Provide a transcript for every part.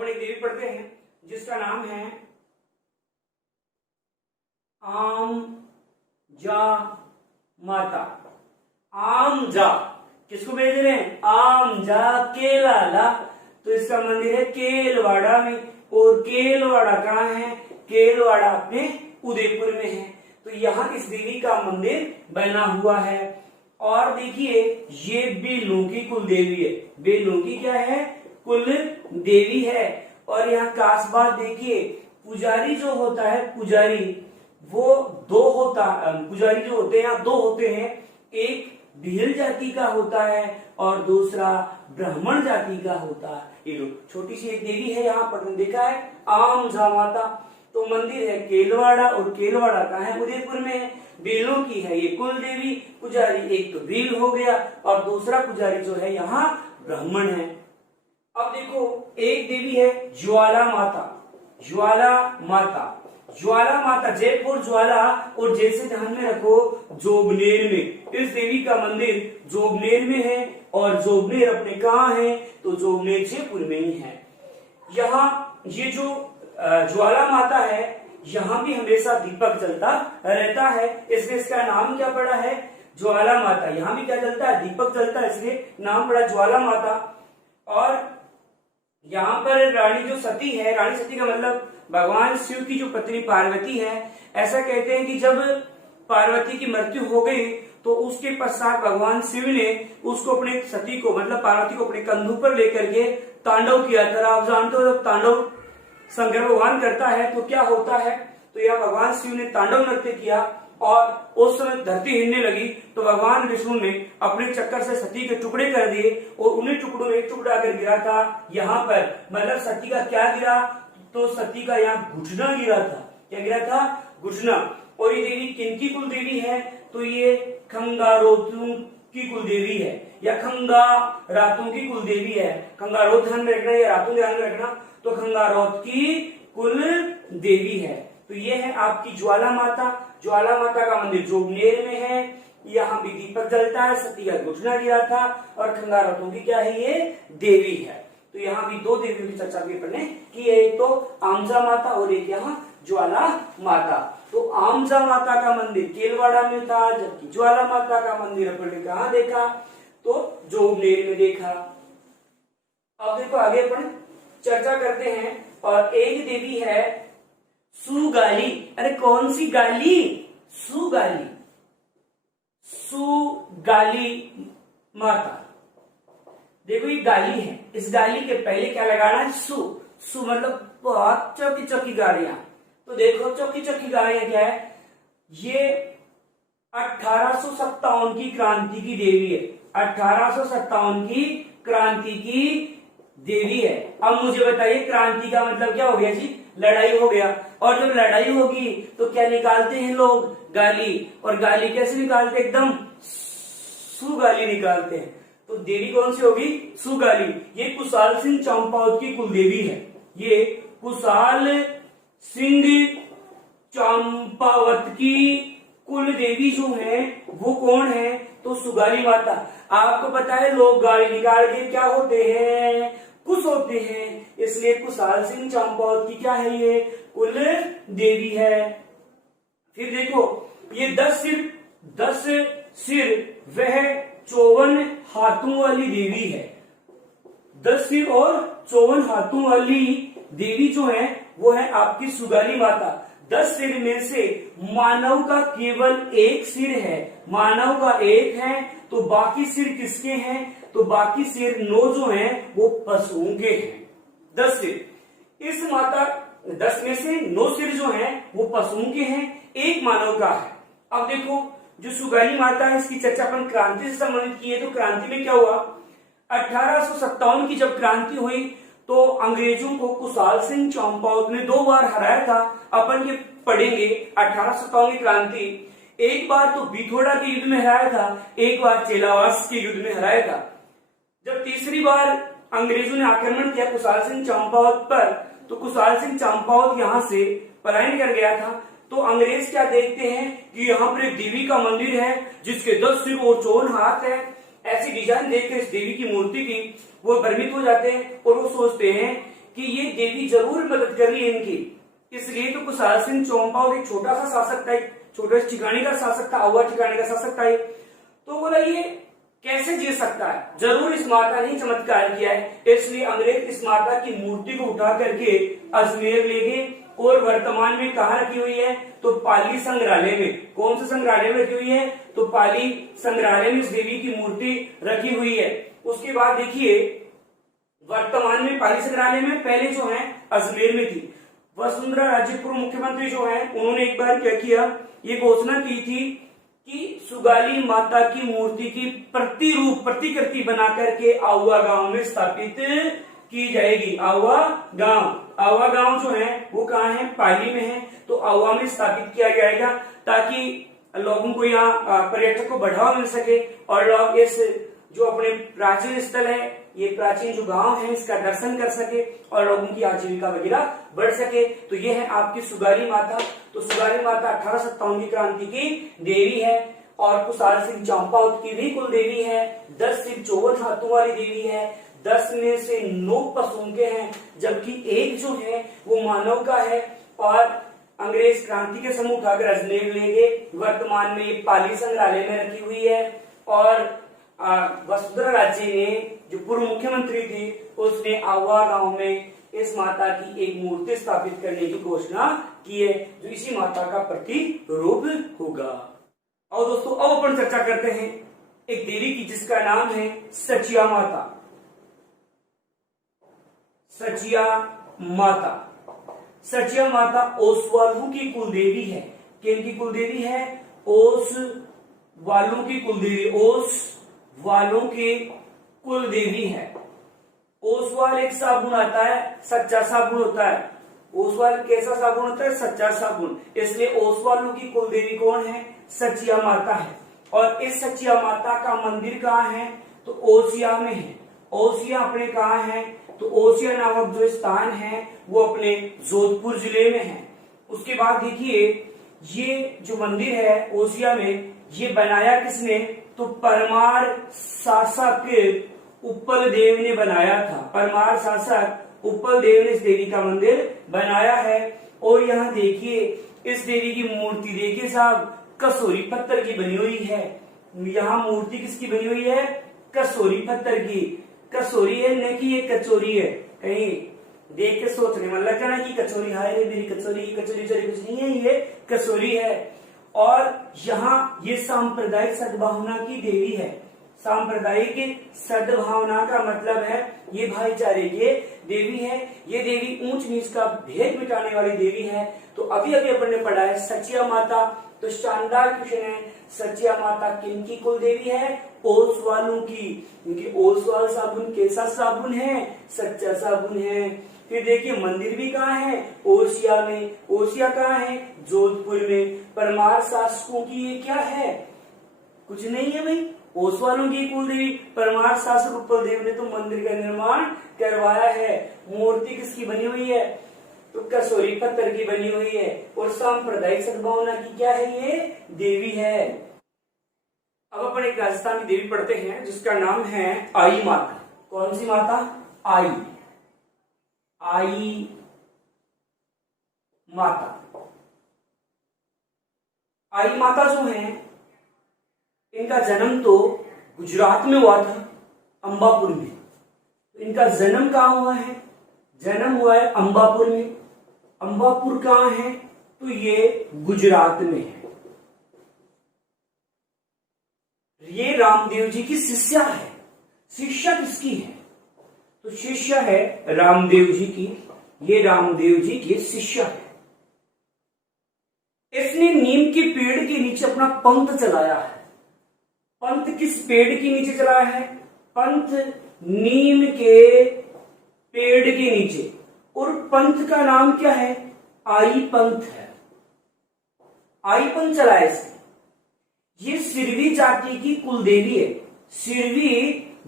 अपन एक देवी पढ़ते हैं जिसका नाम है आमजा माता। आमजा किसको भेज रहे हैं? आमजा केलाला। तो इसका मंदिर है केलवाड़ा में, और केलवाड़ा कहाँ है? केलवाड़ा अपने उदयपुर में है। तो यहाँ इस देवी का मंदिर बना हुआ है। और देखिए ये बेलों की कुल देवी है। बेलों की क्या है? कुल देवी है। और यहाँ खास बात देखिए, पुजारी जो होता है, पुजारी वो दो होता, पुजारी जो होते हैं यहाँ दो होते हैं। एक भील जाति का होता है और दूसरा ब्राह्मण जाति का होता है। ये लो छोटी सी एक देवी है यहाँ पर देखा है, आमजा माता। तो मंदिर है केलवाड़ा, और केलवाड़ा का है उदयपुर में है। बेलों की है ये कुल देवी। पुजारी एक तो भील हो गया और दूसरा पुजारी जो है यहाँ ब्राह्मण है। अब देखो एक देवी है ज्वाला माता। ज्वाला माता, ज्वाला माता जयपुर ज्वाला और जैसे ध्यान में रखो जोबनेर में। इस देवी का मंदिर जोबनेर में है, और जोबनेर अपने कहाँ है? तो जोबनेर जयपुर में ही है। यहाँ ये जो ज्वाला माता है यहाँ भी हमेशा दीपक जलता रहता है, इसलिए इसका नाम क्या पड़ा है? ज्वाला माता। यहाँ भी क्या जलता है? दीपक जलता है, इसलिए नाम पड़ा ज्वाला माता। और यहाँ पर रानी जो सती है, रानी सती का मतलब भगवान शिव की जो पत्नी पार्वती है। ऐसा कहते हैं कि जब पार्वती की मृत्यु हो गई तो उसके पश्चात भगवान शिव ने उसको अपने सती को मतलब पार्वती को अपने कंधों पर लेकर के तांडव किया था। आप जानते हो जब तांडव शंकर भगवान करता है तो क्या होता है? तो यह भगवान शिव ने तांडव नृत्य किया और उस समय धरती हिलने लगी। तो भगवान विष्णु ने अपने चक्कर से सती के टुकड़े कर दिए और उन्हीं टुकड़ों में एक टुकड़ा आकर गिरा था यहाँ पर। मतलब सती का क्या गिरा? तो सती का यहाँ घुटना गिरा था। क्या गिरा था? घुटना। और ये देवी किनकी कुल देवी है? तो ये खंगारोतों की कुल देवी है, या खंगारातों की कुल देवी है। खंगारोत ध्यान में रखना या रातों ध्यान में रखना। तो खंगारोत की कुल देवी है। तो ये है आपकी ज्वाला माता। ज्वाला माता का मंदिर जोबनेर में है। यहाँ भी दीपक जलता है, सती का घुटना गिरा था, और खंगारोतों की क्या है? ये देवी है। तो यहाँ भी दो देवियों की चर्चा भी अपने की है, एक तो आमजा माता और एक यहाँ ज्वाला माता। तो आमजा माता का मंदिर केलवाड़ा में था, जबकि ज्वाला माता का मंदिर अपन ने कहाँ देखा? तो जोबनेर में देखा। अब देखो आगे अपन चर्चा करते हैं। और एक देवी है सुगाली। अरे कौन सी गाली? सुगाली। सुगाली माता। देखो ये गाली है, इस गाली के पहले क्या लगाना है? सु। सु मतलब बहुत चौकी चौकी गाड़ियां। तो देखो चौकी चौकी गाड़ियां क्या है? ये 1857 की क्रांति की देवी है। 1857 की क्रांति की देवी है। अब मुझे बताइए क्रांति का मतलब क्या हो गया जी? लड़ाई हो गया। और जब लड़ाई होगी तो क्या निकालते हैं लोग? गाली। और गाली कैसे निकालते? एकदम सुगाली निकालते हैं। तो देवी कौन सी होगी? सुगाली। ये कुशाल सिंह चंपावत की कुल देवी है। ये कुशाल सिंह चंपावत की कुल देवी जो है वो कौन है? तो सुगाली माता। आपको पता है लोग गाली निकाल के क्या होते हैं? कुश होते हैं, इसलिए कुशाल सिंह चंपावत की क्या है? ये कुल देवी है। फिर देखो ये 10 सिर वह 54 हाथों वाली देवी है। 10 सिर और 54 हाथों वाली देवी जो है वो है आपकी सुगाली माता। 10 सिर में से मानव का केवल एक सिर है। मानव का एक है, तो बाकी सिर किसके हैं? तो बाकी सिर 9 जो हैं वो पशुओं के हैं। 10 सिर इस माता 10 में से 9 सिर जो हैं वो पशुओं के हैं, एक मानव का है। अब देखो जो सुगाली माता है इसकी चर्चा अपन क्रांति से संबंधित की है। तो क्रांति में क्या हुआ? 1857 की जब क्रांति हुई तो अंग्रेजों को कुशाल सिंह चंपावत ने 2 बार हराया था। अपन ये पढ़ेंगे 1857 की क्रांति। एक बार तो बिथोड़ा के युद्ध में हराया था, एक बार चेलावास के युद्ध में हराया था। जब तीसरी बार अंग्रेजों ने आक्रमण किया कुशाल सिंह चंपावत पर, तो कुशाल सिंह चंपावत यहाँ से पलायन कर गया था। तो अंग्रेज क्या देखते हैं कि यहाँ पर एक देवी का मंदिर है जिसके 10 सिर और 54 हाथ है। ऐसी डिजाइन देख के इस देवी की मूर्ति की वो भ्रमित हो जाते हैं और वो सोचते हैं कि ये देवी जरूर मदद कर रही है इनकी, इसलिए तो कुशाल सिंह चौंपावत एक छोटा सा शासक था, छोटे ठिकाने का शासक था, आवा ठिकाने का शासक था। तो बोला ये कैसे जी सकता है, जरूर इस माता ने चमत्कार किया है, इसलिए अंग्रेज इस माता की मूर्ति को उठा करके अजमेर ले गए और वर्तमान में कहाँ रखी हुई है, तो पाली संग्रहालय में। कौन से संग्रहालय में रखी हुई है, तो पाली संग्रहालय में इस देवी की मूर्ति रखी हुई है। उसके बाद देखिए वर्तमान में पाली संग्रहालय में, पहले जो है अजमेर में थी। वसुंधरा राजे पूर्व मुख्यमंत्री जो है उन्होंने एक बार क्या किया, ये घोषणा की थी कि सुगाली माता की मूर्ति की प्रतिकृति बना करके आहुआ गांव में स्थापित की जाएगी। आहुआ गांव जो है वो कहाँ है, पाली में है, तो आहुआ में स्थापित किया जाएगा ताकि लोगों को यहाँ पर्यटक को बढ़ावा मिल सके और लोग इस जो अपने प्राचीन स्थल है, ये प्राचीन जो गांव है, इसका दर्शन कर सके और लोगों की आजीविका वगैरह बढ़ सके। तो ये है आपकी सुगाली माता। तो सुगाली माता 1857 की क्रांति की देवी है और कुशाल सिंह चंपावत की भी कुल देवी है। 10 सिर 54 हाथों वाली देवी है। 10 में से 9 पशुओं के हैं, जबकि एक जो है वो मानव का है। और अंग्रेज क्रांति के समय उठाकर अजमेर ले गए। वर्तमान में ये पाली संग्रहालय में रखी हुई है। और वसुंधरा राजे ने जो पूर्व मुख्यमंत्री थी उसने आहुआ गांव में इस माता की एक मूर्ति स्थापित करने की घोषणा की है, जो इसी माता का प्रतिरूप होगा। और दोस्तों अब अपन चर्चा करते हैं एक देवी की जिसका नाम है सचिया माता। सचिया माता ओसवालों की कुलदेवी है। किनकी कुलदेवी है, ओसवालों की कुलदेवी, ओसवालों की कुलदेवी है। ओसवाल एक साबुन आता है, सच्चा साबुन होता है। ओसवाल कैसा साबुन होता है, सच्चा साबुन। इसलिए ओसवालों की कुलदेवी कौन है, सचिया माता है। और इस सचिया माता का मंदिर कहाँ है, तो ओसिया में है। ओसिया अपने कहाँ है, तो ओसिया नामक जो स्थान है वो अपने जोधपुर जिले में है। उसके बाद देखिए ये जो मंदिर है ओसिया में, ये बनाया किसने, तो परमार शासक उपल देव ने बनाया था। परमार शासक उपल देव ने इस देवी का मंदिर बनाया है। और यहाँ देखिए इस देवी की मूर्ति देखिए साहब, कसोरी पत्थर की बनी हुई है। यहाँ मूर्ति किसकी बनी हुई है, कसोरी पत्थर की। कसोरी है न कि ये कचोरी है, कहीं देख के सोचने में लग जाना कि कचोरी, हाय रे मेरी कचोरी, कचोरी कुछ नहीं है, ये कसोरी है। और यहाँ ये सांप्रदायिक सद्भावना की देवी है। सांप्रदायिक सद्भावना का मतलब है ये भाईचारे की देवी है। ये देवी ऊंच नीच का भेद मिटाने वाली देवी है। तो अभी अपन ने पढ़ा है सचिया माता, तो शानदार क्वेश्चन है, सचिया माता किनकी कुल देवी है, ओसवालों की। क्योंकि ओसवाल साबुन कैसा साबुन है, सच्चा साबुन है। फिर देखिए मंदिर भी कहाँ है, ओसिया में। ओसिया कहाँ है, जोधपुर में। परमार शासकों की ये क्या है, कुछ नहीं है भाई, ओसवालों की कुलदेवी। परमार शासक उपल देव ने तो मंदिर का निर्माण करवाया है। मूर्ति किसकी बनी हुई है, तो कसोरी पत्थर की बनी हुई है। और सांप्रदायिक सद्भावना की क्या है, ये देवी है। अब अपन एक राजस्थानी देवी पढ़ते हैं जिसका नाम है आई माता। कौन सी माता, आई माता। आई माता जो है इनका जन्म तो गुजरात में हुआ था, अंबापुर में। इनका जन्म कहाँ हुआ है, जन्म हुआ है अंबापुर में। अंबापुर कहाँ है, तो ये गुजरात में है। ये रामदेव जी की शिष्या है। शिष्या किसकी है, तो शिष्या है रामदेव जी की। ये रामदेव जी की शिष्या है। इसने नीम के पेड़ के नीचे अपना पंथ चलाया है। पंथ किस पेड़ के नीचे चलाया है, पंथ नीम के पेड़ के नीचे। और पंथ का नाम क्या है, आई पंथ है। आई पंथ चलाया इसने। ये सिरवी जाति की कुलदेवी है। सिरवी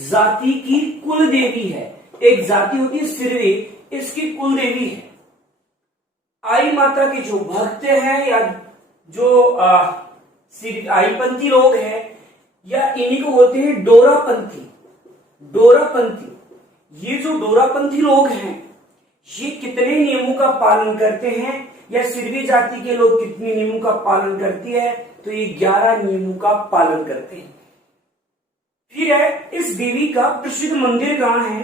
जाति की कुलदेवी है। एक जाति होती है सिरवी, इसकी कुलदेवी है। आई माता के जो भक्त हैं या जो आईपंथी लोग हैं, या इन्हीं को बोलते हैं डोरापंथी। डोरापंथी, ये जो डोरापंथी लोग हैं ये कितने नियमों का पालन करते हैं, या सिरवी जाति के लोग कितने नियमों का पालन करती है, तो ये 11 नियमों का पालन करते हैं। फिर है इस देवी का प्रसिद्ध मंदिर कहाँ है,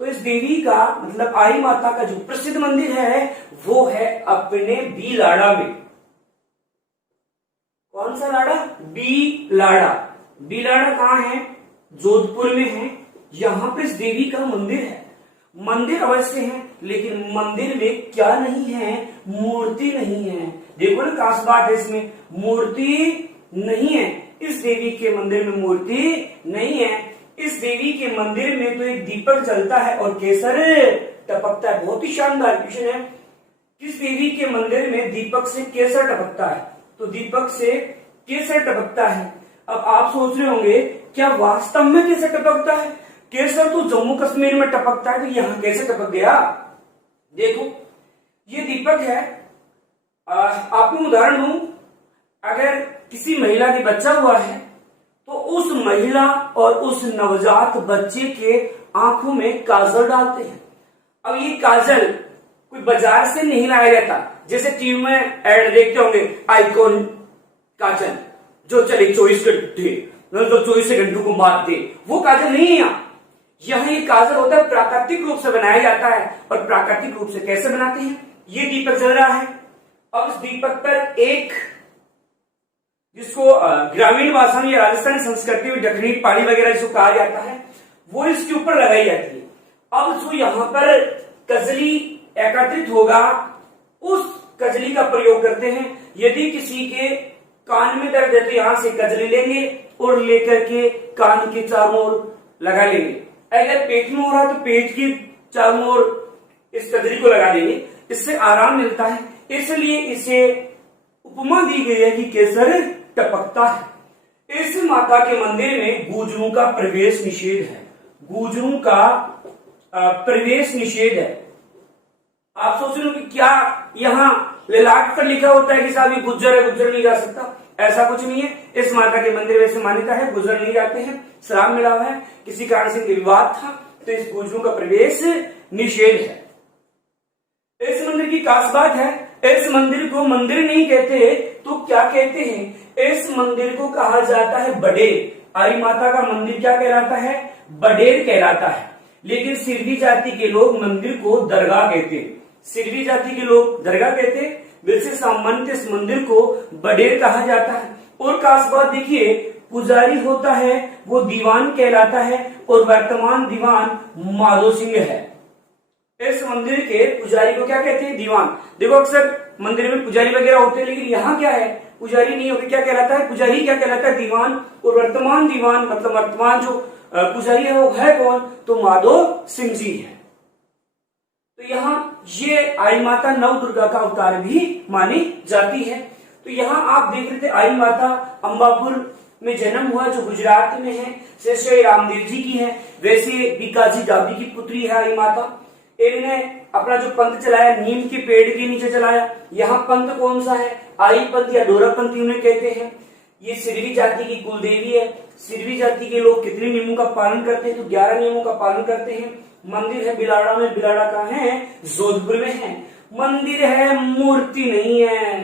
तो इस देवी का मतलब आई माता का जो प्रसिद्ध मंदिर है वो है अपने बीलाड़ा में। कौन सा लाड़ा, बीलाड़ा। बीलाड़ा कहाँ है, जोधपुर में है। यहाँ पे इस देवी का मंदिर है। मंदिर अवश्य है, लेकिन मंदिर में क्या नहीं है, मूर्ति नहीं है। देखो ना खास बात है, इसमें मूर्ति नहीं है। इस देवी के मंदिर में मूर्ति नहीं है। इस देवी के मंदिर में तो एक दीपक जलता है और केसर टपकता है। बहुत ही शानदार क्वेश्चन है, किस देवी के मंदिर में दीपक से केसर टपकता है, तो दीपक से केसर टपकता है। अब आप सोच रहे होंगे क्या वास्तव में केसर टपकता है, केसर तो जम्मू कश्मीर में टपकता है, तो यहाँ कैसे टपक गया। देखो ये दीपक है। आपको उदाहरण दूं, अगर किसी महिला के बच्चा हुआ है तो उस महिला और उस नवजात बच्चे के आंखों में काजल डालते हैं। अब ये काजल कोई बाजार से नहीं लाया जाता, जैसे टीवी में ऐड देखते होंगे आइकॉन काजल जो चले 24 घंटे, मतलब 24 घंटों को मार दे, वो काजल नहीं है। यहाँ ये काजल होता है प्राकृतिक रूप से बनाया जाता है। और प्राकृतिक रूप से कैसे बनाते हैं, ये दीपक जल रहा है। अब इस दीपक पर एक, जिसको ग्रामीण भाषा में या राजस्थानी संस्कृति में डकनी पाड़ी वगैरह जिसको कहा जाता है, वो इसके ऊपर लगाई जाती है। अब जो यहाँ पर कजली एकत्रित होगा, उस कजली का प्रयोग करते हैं। यदि किसी के कान में दर्द है तो यहाँ से कजली लेंगे और लेकर के कान के चारों ओर लगा लेंगे। अगर पेट में हो रहा है तो पेट के चारों ओर इस कजली को लगा देंगे, इससे आराम मिलता है। इसलिए इसे उपमा दी गई है कि केसर टपकता है। इस माता के मंदिर में गुर्जरों का प्रवेश निषेध है। गुर्जरों का प्रवेश निषेध है। आप सोच रहे हो कि क्या यहाँ ललाट पर लिखा होता है कि साहब ये गुज्जर है, गुज्जर नहीं जा सकता, ऐसा कुछ नहीं है। इस माता के मंदिर में मान्यता है गुज्जर नहीं जाते हैं, श्राप मिला हुआ है, किसी कारण से विवाद था, तो इस गुज्जरों का प्रवेश निषेध है। इस मंदिर की खास बात है, इस मंदिर को मंदिर नहीं कहते तो क्या कहते हैं, इस मंदिर को कहा जाता है बडेर। आई माता का मंदिर क्या कहलाता है, बडेर कहलाता है। लेकिन सिरवी जाति के लोग मंदिर को दरगाह कहते हैं। सिरवी जाति के लोग दरगाह कहते हैं, वैसे सामान्य इस मंदिर को बडेर कहा जाता है। और खास बात देखिए, पुजारी होता है वो दीवान कहलाता है और वर्तमान दीवान माधो सिंह है। इस मंदिर के पुजारी को क्या कहते हैं, दीवान। देखो अक्सर मंदिर में पुजारी वगैरह होते हैं, लेकिन यहाँ क्या है, पुजारी नहीं होकर क्या कहलाता है, पुजारी क्या कहलाता है, दीवान। और वर्तमान दीवान मतलब वर्तमान जो पुजारी है वो है कौन, तो माधो सिंह जी है। तो यहाँ ये आई माता नव दुर्गा का अवतार भी मानी जाती है। तो यहाँ आप देख रहे थे आई माता अंबापुर में जन्म हुआ, जो गुजरात में है, श्री रामदेव जी की है। वैसे बीकाजी डाबी की पुत्री है आई माता। इन्होंने अपना जो पंथ चलाया नीम के पेड़ के नीचे चलाया। यहाँ पंथ कौन सा है, आई पंथ या डोरा पंथ उन्हें कहते हैं। ये सिरवी जाति की कुलदेवी है। सिरवी जाति के लोग कितने नियमों का पालन करते हैं, तो 11 नियमों का पालन करते हैं। मंदिर है बिलाड़ा में, बिलाड़ा कहाँ है, जोधपुर में है। मंदिर है, मूर्ति नहीं है,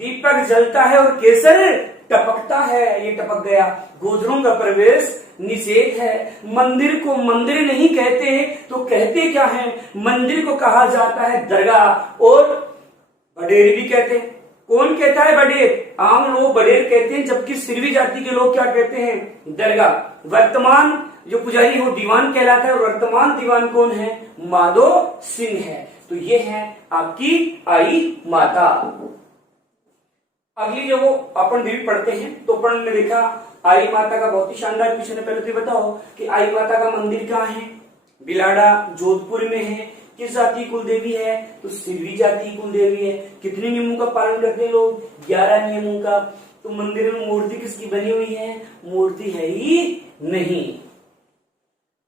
दीपक जलता है और केसर टपकता है, ये टपक गया। गुर्जरों का प्रवेश निषेध है। मंदिर को मंदिर नहीं कहते तो कहते क्या है, मंदिर को कहा जाता है दरगाह, और बडेर भी कहते हैं। कौन कहता है बडेर, आम लोग बडेर कहते हैं, जबकि सिरवी जाति के लोग क्या कहते हैं, दरगाह। वर्तमान जो पुजारी है वो दीवान कहलाता है और वर्तमान दीवान कौन है, माधो सिंह है। तो ये है आपकी आई माता। अगली जो वो अपन देवी पढ़ते हैं, तो अपन ने देखा आई माता का बहुत ही शानदार क्वेश्चन है। पहले तो बताओ कि आई माता का मंदिर कहाँ है, बिलाड़ा जोधपुर में है। किस जाति कुलदेवी है, तो सिरवी जाति कुलदेवी है। कितने नियमों का पालन करते हैं लोग, 11 नियमों का। तो मंदिर में मूर्ति किसकी बनी हुई है, मूर्ति है ही नहीं।